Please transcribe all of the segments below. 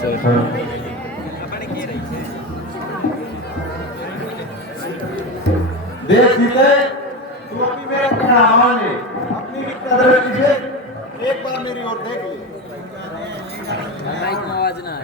देख सीते तू अभी मेरा कहना मान ले, अपनी भी कदर कीजिए, एक बार मेरी ओर देख ले। माइक में आवाज ना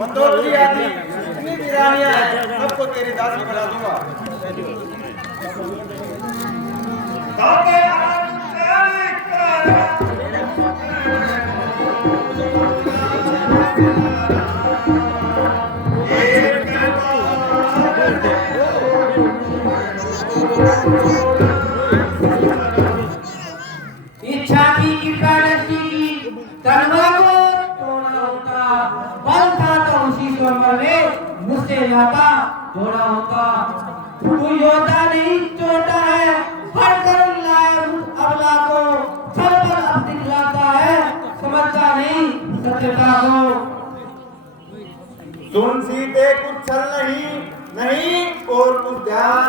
बंदूक की आदि जितनी भी रानियां हैं सबको तेरी दासी बना दूंगा। इच्छा की कृपा दृष्टि की तलवा को तोड़ना होता, बल था तो उसी स्वयंवर में मुझसे लाता जोड़ा होता। तू योद्धा नहीं चोटा है, हर करुण लाए अबला को, छल पर अब दिखलाता है, समझता नहीं सत्यता को। सुन सीते कुछ छल नहीं, नहीं और कुछ ध्यान,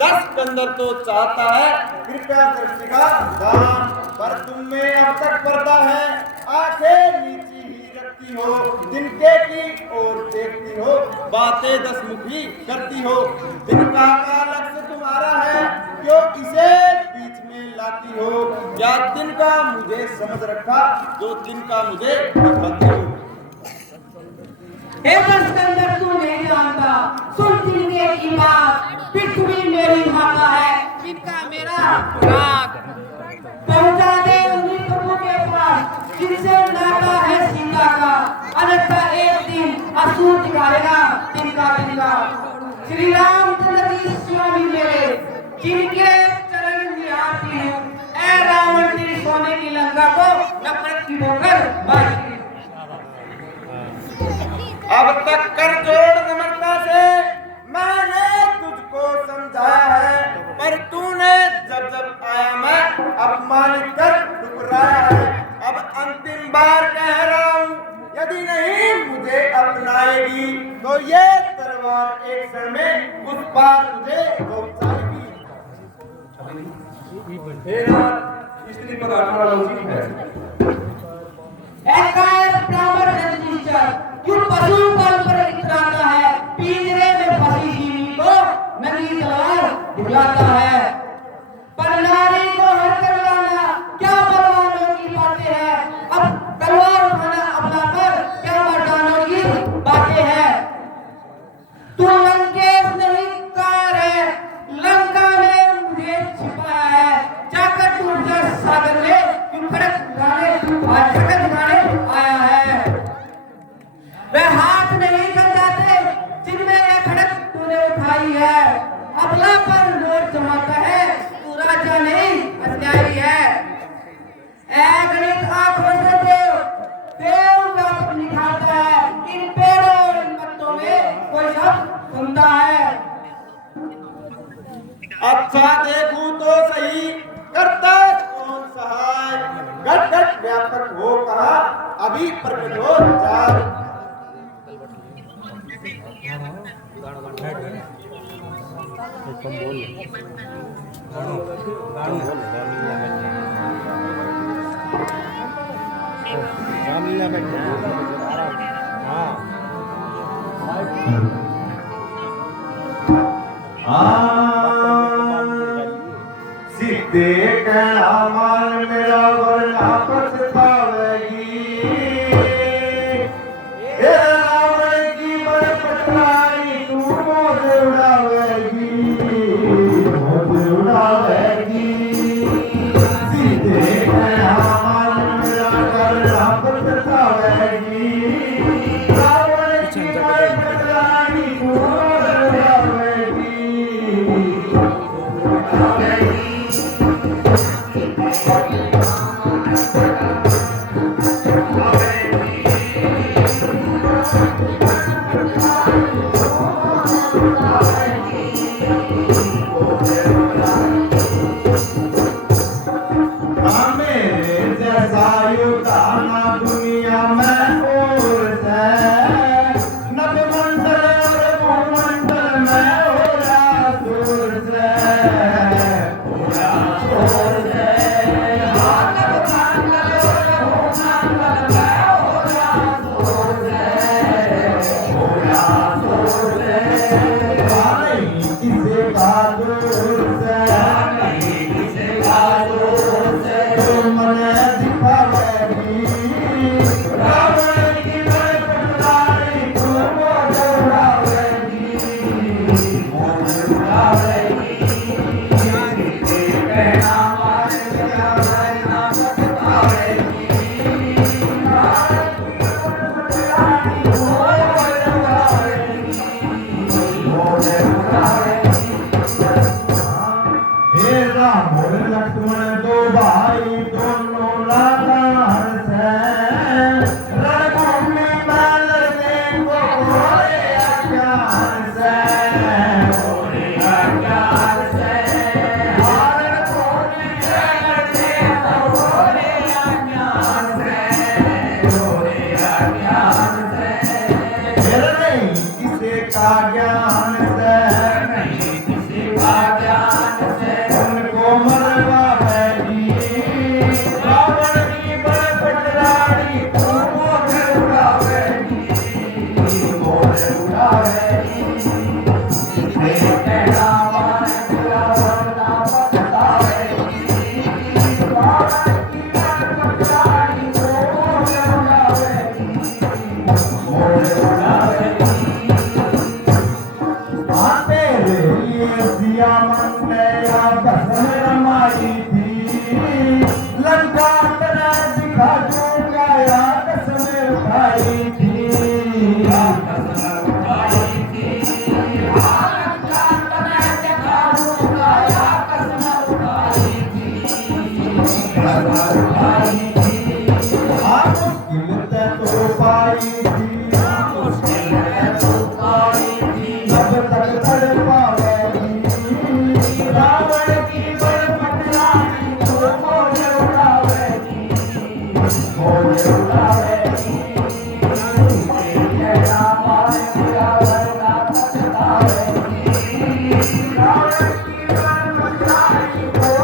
10 कंदर तो चाहता है कृपया दृष्टि का दान, पर तुम में अब तक पर्दा है, आंखें नीची ही रखती हो, जिनके की ओर देखती हो, बातें 10 मुखी करती हो। जिनका का लक्ष्य तुम्हारा है, क्यों इसे बीच में लाती हो, या दिन का मुझे समझ रखा जो दिन का मुझे बताती हो। कंदर तू नहीं जानता, सुन तिनके की बात, पृथ्वी मेरी माता है, जिनका मेरा राग। पहुंचा दे उन्हीं प्रभु के पास, जिनसे नाता है सीता का, अन्यथा एक दिन असुर दिखाएगा तिनका तिनका। श्री रामचंद्र जी स्वामी मेरे, जिनके चरण में आती हूँ, ऐ रावण तेरी सोने की लंका को नफरत की ठोकर मारी। अब तक कर जोड़ नम्रता से मैंने तुझको समझाया है, पर तूने जब जब आया मैं अपमानित कर ठुकराया है। अब अंतिम बार कह रहा हूँ, यदि नहीं मुझे अपनाएगी तो ये तलवार एक क्षण में उस पार तुझे पहुंचाएगी। स्त्री पर अठारह उचित है। क्यों पशु बल पर इतराता है, पिंजरे में फंसी जीवी को नंगी तलवार दिखलाता है। पर नारी को हर कर लाना क्या बलवानों की बातें हैं, अब तलवार उठाना अपना पर क्या मर्दानों की बातें हैं। तू लंकेश नहीं कायर है, लंका में मुझे छिपाया है, जाकर तू सागर में क्यों खड़क दिखाने आया है। वह हाथ नहीं कंधाते जिनमें यह खड़क तूने उठाई है, अबला पर नोट जमाता है, तू राजा नहीं अन्यायी है। ऐ गणित आंखों से देव व्यापक निखारता है, इन पेड़ों और इन पत्तों में कोई शब्द सुनता है। अच्छा देखूं तो सही, करता कौन सहाय, घट घट व्यापक हो कहा, अभी प्रकट हो जाए। सीते कहना मान मेरा वरना पछतावेगी, रावण की बड़ पटराई तू मोद उड़ावेगी, मोद उड़ावेगी। सीते कहना मान मेरा वरना पछतावेगी, रावण की बड़ पटराई तू मोद उड़ावेगी। आई थी, लंका तेरा दिखा दूंगा या कसम उठाई थी। तो पाई थी, जब तक तड़पावेगी रावण की बड़पटियानी तो मोरे उड़ावेगी, मोरे उड़ावेगी। तेरा मारे मेरा वरना पछतावेगी, रावण की बड़पटियानी तो